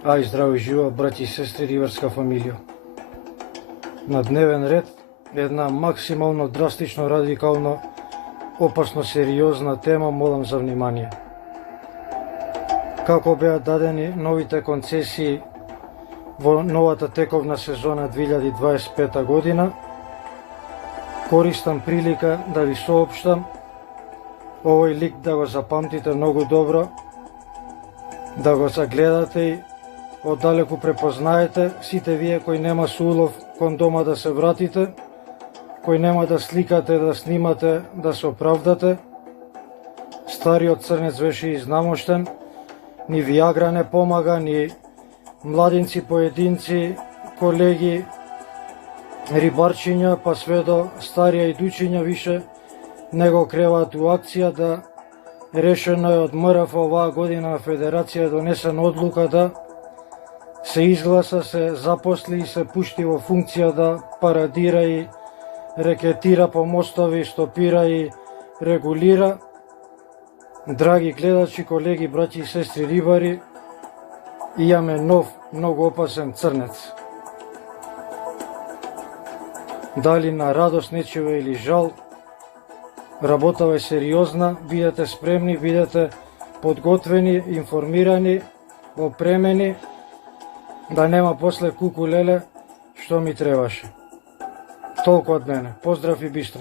Ај здраво и живо, браќи и сестри, риварска фамилија. На дневен ред една максимално драстично, радикално, опасно сериозна тема, молам за внимание. Како беа дадени новите концесии во новата тековна сезона 2025 година, користам прилика да ви соопштам овој лик да го запамтите многу добро, да го загледате и оддалеку препознаете сите вие кои нема сулов кон дома да се вратите, кои нема да сликате, да снимате, да се оправдате. Стариот црнец беше изнамоштен, ни Виагра не помага, ни младинци, поединци, колеги, рибарчиња, па све до старија и дучиња више не го креваат у акција. Да решено е од МРФ оваа година Федерација донесена одлука да се изгласа, се запосли и се пушти во функција да парадира и рекетира по мостови, стопира и регулира. Драги гледачи, колеги, браќи и сестри рибари, имаме нов, многу опасен црнец. Дали на радост нечива или жал, работава е сериозна, бидете спремни, бидете подготвени, информирани, опремени, да нема после куку леле што ми требаше. Толку од мене. Поздрав и бистро.